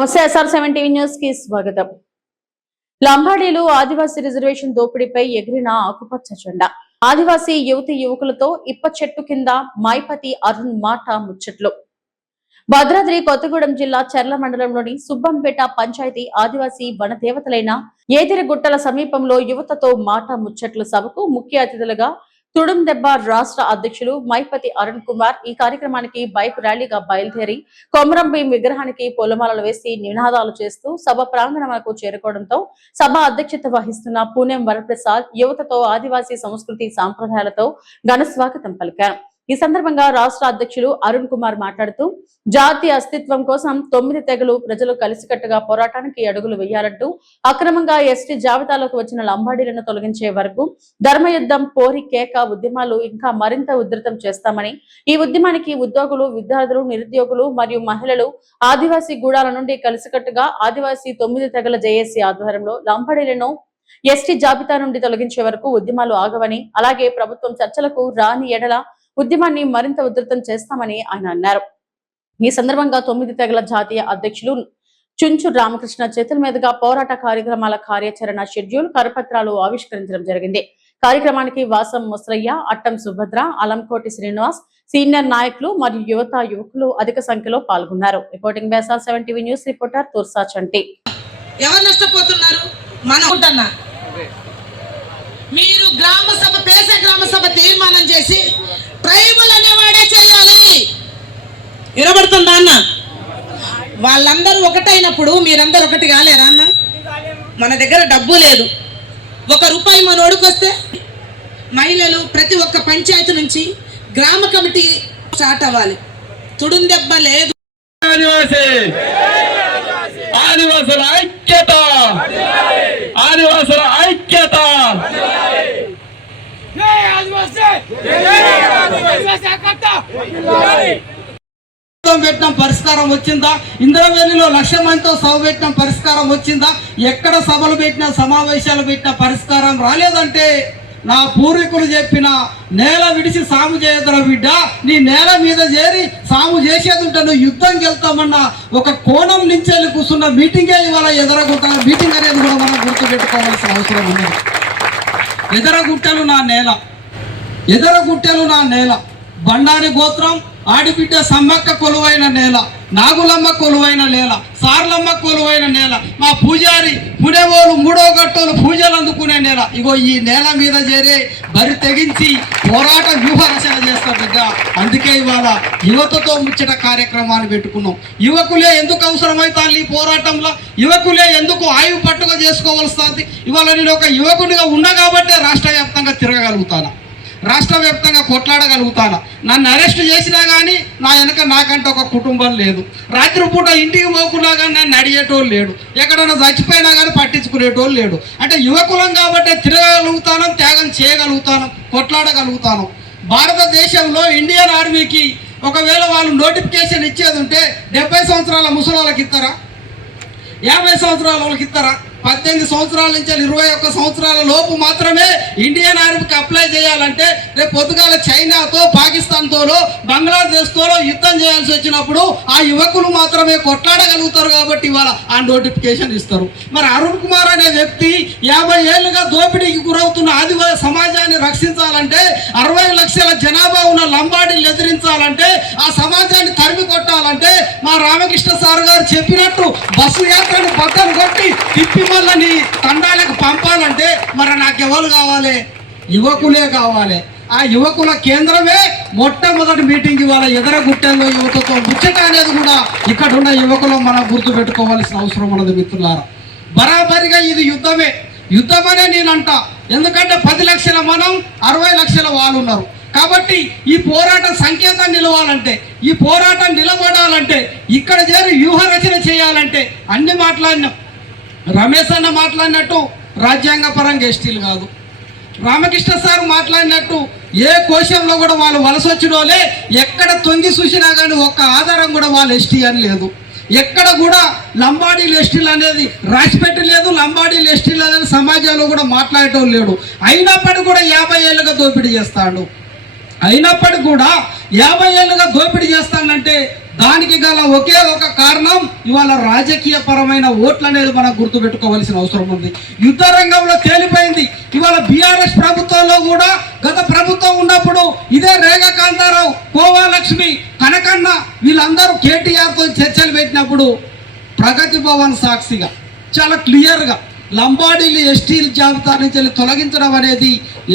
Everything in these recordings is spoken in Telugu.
నమస్తే SR7 టీవీ న్యూస్ కి స్వాగతం. లంబాడీలు ఆదివాసీ రిజర్వేషన్ దోపిడీపై ఎగిరిన ఆకుపచ్చ జెండా. ఆదివాసీ యువతి యువకులతో ఇప్ప చెట్టు కింద మైపతి అరుణ్ మాట ముచ్చట్లు. భద్రాద్రి కొత్తగూడెం జిల్లా చర్ల మండలంలోని సుబ్బంపేట పంచాయతీ ఆదివాసీ వనదేవతలైన ఏదిరిగుట్టల సమీపంలో యువతతో మాట ముచ్చట్లు సభకు ముఖ్య అతిథులుగా తుడుందెబ్బ రాష్ట్ర అధ్యక్షులు మైపతి అరుణ్ కుమార్ ఈ కార్యక్రమానికి బైక్ ర్యాలీగా బయలుదేరి కొమరంభీం విగ్రహానికి పూలమాలలు వేసి నినాదాలు చేస్తూ సభ ప్రాంగణంకు చేరుకోవడంతో సభ అధ్యక్షత వహిస్తున్న పూణెం వరప్రసాద్ యువతతో ఆదివాసీ సంస్కృతి సాంప్రదాయాలతో ఘన స్వాగతం పలికారు. ఈ సందర్భంగా రాష్ట్ర అధ్యక్షులు అరుణ్ కుమార్ మాట్లాడుతూ జాతి అస్తిత్వం కోసం 9 తెగలు ప్రజలు కలిసికట్టుగా పోరాటానికి అడుగులు వేయాలంటూ అక్రమంగా ఎస్టీ జాబితాలోకి వచ్చిన లంబాడీలను తొలగించే వరకు ధర్మయుద్ధం, పోరి కేక ఉద్యమాలు ఇంకా మరింత ఉధృతం చేస్తామని, ఈ ఉద్యమానికి ఉద్యోగులు, విద్యార్థులు, నిరుద్యోగులు మరియు మహిళలు ఆదివాసీ గూడాల నుండి కలిసికట్టుగా ఆదివాసీ 9 తెగల జేఏసీ ఆధ్వర్యంలో లంబాడీలను ఎస్టీ జాబితా నుండి తొలగించే వరకు ఉద్యమాలు ఆగవని, అలాగే ప్రభుత్వం చర్చలకు రాని ఎడల ఉద్యమాన్ని మరింత ఉధృతం చేస్తామని ఆయన అన్నారు. ఈ సందర్భంగా 9 తెగల జాతీయ అధ్యక్షులు చుంచు రామకృష్ణ చేతుల మీదుగా పోరాట కార్యక్రమాల కార్యాచరణ షెడ్యూల్ కరపత్రాలు ఆవిష్కరించడం జరిగింది. కార్యక్రమానికి వాసం ముసరయ్య, అట్టం సుభద్ర, అలంకోటి శ్రీనివాస్, సీనియర్ నాయకులు మరియు యువకులు అధిక సంఖ్యలో పాల్గొన్నారు. Reporting SR7 TV news reporter Tursa Chanti. ఎవరు నష్టపోతున్నారు? మీరు గ్రామ సభ తీర్మానం చేసి ట్రైబల్ అనేవాడే చేయాలి. వినబడుతుందా అన్న? వాళ్ళందరూ ఒకటైనప్పుడు మీరందరూ ఒకటి కాలేరా అన్న? మన దగ్గర డబ్బు లేదు, ₹1 మన ఓడికొస్తే మహిళలు ప్రతి ఒక్క పంచాయతీ నుంచి గ్రామ కమిటీ స్టార్ట్ అవ్వాలి. తుడుందెబ్బ లేదు. ఆదివాసుల ఐక్యత, ఆదివాసుల ఐక్యత. పెట్టిన పరిష్కారం వచ్చిందా? ఇంద్రవెల్లిలో 1,00,000 మందితో సభ పెట్టిన పరిష్కారం వచ్చిందా? ఎక్కడ సభలు పెట్టినా, సమావేశాలు పెట్టిన పరిష్కారం రాలేదంటే నా పూర్వీకులు చెప్పిన నేల విడిచి సాము చేయదురా బిడ్డ, నీ నేల మీద చేరి సాము చేసేది ఉంటే నువ్వు యుద్ధంకి వెళ్తామన్న ఒక కోణం నుంచి వెళ్ళి కూర్చున్న మీటింగే ఇవాళ ఎదరగుట్ట మీటింగ్ అనేది కూడా మనం గుర్తుపెట్టుకోవాల్సిన అవసరం ఉంది. ఎదరగుట్టలు నా నేల, ఎదరగుట్టెలు నా నేల, బండారి గోత్రం ఆడిబిడ్డ సమ్మక్క కొలువైన నేల, నాగులమ్మ కొలువైన నేల, సార్లమ్మ కొలువైన నేల, మా పూజారి పుడేవోలు 3వ గట్టోలు పూజలు అందుకునే నేల. ఇగో ఈ నేల మీద చేరే బరి తెగించి పోరాట వ్యూహ రచన చేస్తాం బిడ్డ. అందుకే ఇవాళ యువతతో ముచ్చట కార్యక్రమాన్ని పెట్టుకున్నాం. యువకులే ఎందుకు అవసరమవుతాను ఈ పోరాటంలో? యువకులే ఎందుకు ఆయువు పట్టుగా చేసుకోవాల్సింది? ఇవాళ నేను ఒక యువకునిగా ఉన్నా కాబట్టే రాష్ట్ర వ్యాప్తంగా తిరగగలుగుతాను, రాష్ట్ర వ్యాప్తంగా కొట్లాడగలుగుతాను. నన్ను అరెస్ట్ చేసినా కానీ నా వెనక నాకంటే ఒక కుటుంబం లేదు. రాత్రిపూట ఇంటికి పోకున్నా కానీ నన్ను అడిగేటోళ్ళు లేడు, ఎక్కడన్నా చచ్చిపోయినా కానీ పట్టించుకునేటోళ్ళు లేడు. అంటే యువకులం కాబట్టి తిరగగలుగుతాను, త్యాగం చేయగలుగుతాను, కొట్లాడగలుగుతాను. భారతదేశంలో ఇండియన్ ఆర్మీకి ఒకవేళ వాళ్ళు నోటిఫికేషన్ ఇచ్చేది ఉంటే 70 సంవత్సరాల ముసలి ఇస్తారా? 50 సంవత్సరాల వాళ్ళకి ఇస్తారా? 18 సంవత్సరాల నుంచి 21 సంవత్సరాల లోపు మాత్రమే ఇండియన్ ఆర్మీకి అప్లై చేయాలంటే రేపు పొద్దుగాల చైనాతో, పాకిస్తాన్తోనో, బంగ్లాదేశ్తోనో యుద్ధం చేయాల్సి వచ్చినప్పుడు ఆ యువకులు మాత్రమే కొట్లాడగలుగుతారు. కాబట్టి ఇవాళ ఆ నోటిఫికేషన్ ఇస్తారు. మరి అరుణ్ కుమార్ అనే వ్యక్తి 50 ఏళ్లుగా దోపిడీకి గురవుతున్న ఆదివాసీ సమాజాన్ని రక్షించాలంటే, 60 లక్షల జనాభా ఉన్న లంబాడీలు ఎదిరించాలంటే, ఆ సమాజాన్ని తరిమి కొట్టాలంటే మా రామకృష్ణ సార్ గారు చెప్పినట్టు బస్సు యాత్రను బద్దలు కొట్టి తిప్పి మళ్ళీ తండాలకు పంపాలంటే మరి నాకెవరు కావాలి? యువకులే కావాలి. ఆ యువకుల కేంద్రమే మొట్టమొదటి మీటింగ్ ఇవాళ ఎదరగుట్టెల్లో యువతతో ముచ్చట అనేది కూడా ఇక్కడ ఉన్న యువకులు మనం గుర్తు పెట్టుకోవాల్సిన అవసరం ఉన్నది మిత్రులారా. బరాబరిగా ఇది యుద్ధమే, యుద్ధమనే నేనంట. ఎందుకంటే 10 లక్షల మనం, 60 లక్షల వాళ్ళు ఉన్నారు. కాబట్టి ఈ పోరాటం సంకేతం నిలవాలంటే, ఈ పోరాటం నిలబడాలంటే, ఇక్కడ చేరి వ్యూహ రచన చేయాలంటే అన్ని మాట్లాడినాం. రమేష్ అన్న మాట్లాడినట్టు రాజ్యాంగ పరంగా ఎస్టీలు కాదు, రామకృష్ణ సార్ మాట్లాడినట్టు ఏ కోశంలో కూడా వాళ్ళు వలస వచ్చిన వాళ్ళే. ఎక్కడ తొంగి చూసినా కానీ ఒక్క ఆధారం కూడా వాళ్ళు ఎస్టీ అని లేదు. ఎక్కడ కూడా లంబాడీలు ఎస్టీలు అనేది రాసిపెట్టి లేదు, లంబాడీలు ఎస్టీలు అనేది సమాజంలో కూడా మాట్లాడటం లేడు. అయినప్పటికీ కూడా 50 ఏళ్ళుగా దోపిడీ చేస్తాడు. అయినప్పటికీ కూడా 50 ఏళ్ళుగా దోపిడీ చేస్తానంటే దానికి గల ఒకే ఒక కారణం ఇవాళ రాజకీయ పరమైన ఓట్లు అనేది మనం గుర్తుపెట్టుకోవాల్సిన అవసరం ఉంది. యుద్ధ రంగంలో తేలిపోయింది. ఇవాళ బీఆర్ఎస్ ప్రభుత్వంలో కూడా గత ప్రభుత్వం ఉన్నప్పుడు ఇదే రేగ కాంతారావు, కోవాలక్ష్మి, కనకన్న వీళ్ళందరూ కేటీఆర్తో చర్చలు పెట్టినప్పుడు ప్రగతి భవన్ సాక్షిగా చాలా క్లియర్గా లంబాడీలు ఎస్టీల జాబితా నుంచి తొలగించడం అనేది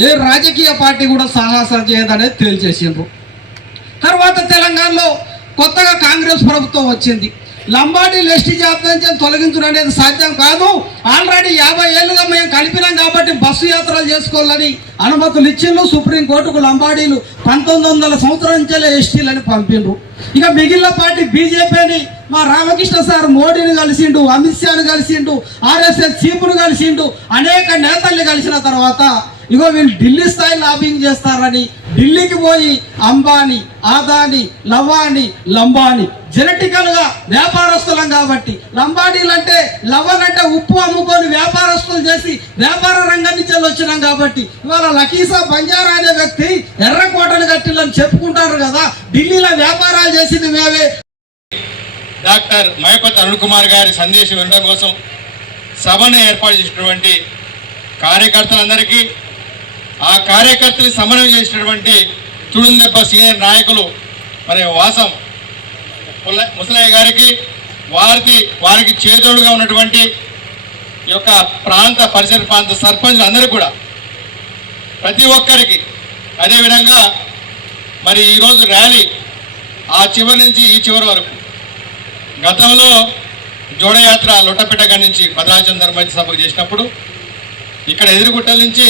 ఏ రాజకీయ పార్టీ కూడా సాహసం చేయదనేది తేల్చేసిండ్రు. తర్వాత తెలంగాణలో కొత్తగా కాంగ్రెస్ ప్రభుత్వం వచ్చింది. లంబాడీలు ఎస్టీ జాబితా నుంచి తొలగించడం అనేది సాధ్యం కాదు, ఆల్రెడీ 50 ఏళ్ళుగా మేము కలిపినాం కాబట్టి బస్సు యాత్రలు చేసుకోవాలని అనుమతులు ఇచ్చిండ్రు. సుప్రీంకోర్టుకు లంబాడీలు 1900 సంవత్సరం నుంచే ఎస్టీలని పంపిండ్రు. ఇక మిగిలిన పార్టీ బీజేపీని మా రామకృష్ణ సార్ మోడీని కలిసిండు, అమిత్ షాను కలిసిండు, ఆర్ఎస్ఎస్ చీఫ్ను కలిసిండు, అనేక నేతల్ని కలిసిన తర్వాత ఇగో వీళ్ళు ఢిల్లీ స్థాయి లాబింగ్ చేస్తారని ఢిల్లీకి పోయి అంబానీ, ఆదాని, లవాని, లంబాని జెనెటికల్ గా వ్యాపారస్తులం కాబట్టి లంబాడీలు అంటే లవన్ అంటే ఉప్పు అమ్ముకొని వ్యాపారస్తులు చేసి వ్యాపార రంగం నుంచి వచ్చినాం కాబట్టి ఇవాళ లకీసా బంజారా అనే వ్యక్తి ఎర్రకోటలు కట్టిలని చెప్పుకుంటారు కదా, ఢిల్లీలో వ్యాపారాలు చేసింది మేమే. డాక్టర్ మైపతి అరుణ్ కుమార్ గారి సందేశం వినడం కోసం సభను ఏర్పాటు చేసినటువంటి కార్యకర్తలందరికీ, ఆ కార్యకర్తలు సమన్వయం చేసినటువంటి తుడుందెబ్బ సీనియర్ నాయకులు మరి వాసం ముసలయ్య గారికి, వారికి చేదోడుగా ఉన్నటువంటి ఈ యొక్క పరిసర ప్రాంత సర్పంచులు అందరికీ కూడా ప్రతి ఒక్కరికి, అదేవిధంగా మరి ఈరోజు ర్యాలీ ఆ చివరి నుంచి ఈ చివరి వరకు, గతంలో జోడయాత్ర లొట్టపేట గారి నుంచి భద్రాచలం ధర్మజ సభకు చేసినప్పుడు ఇక్కడ ఎదురుగుట్టల నుంచి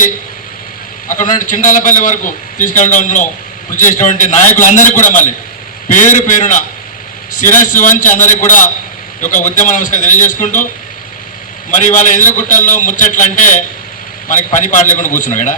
అక్కడ ఉన్న చిండాలపల్లి వరకు తీసుకెళ్ళడంలో కృషి చేసినటువంటి నాయకులందరికీ కూడా మళ్ళీ పేరు పేరున శిరస్సు వంచి అందరికీ కూడా ఒక ఉద్యమ నమస్కారం తెలియజేసుకుంటూ, మరి వాళ్ళ ఎదురుగుట్టల్లో ముచ్చట్లు అంటే మనకి పని పాట లేకుండా కూర్చున్నాం కదా.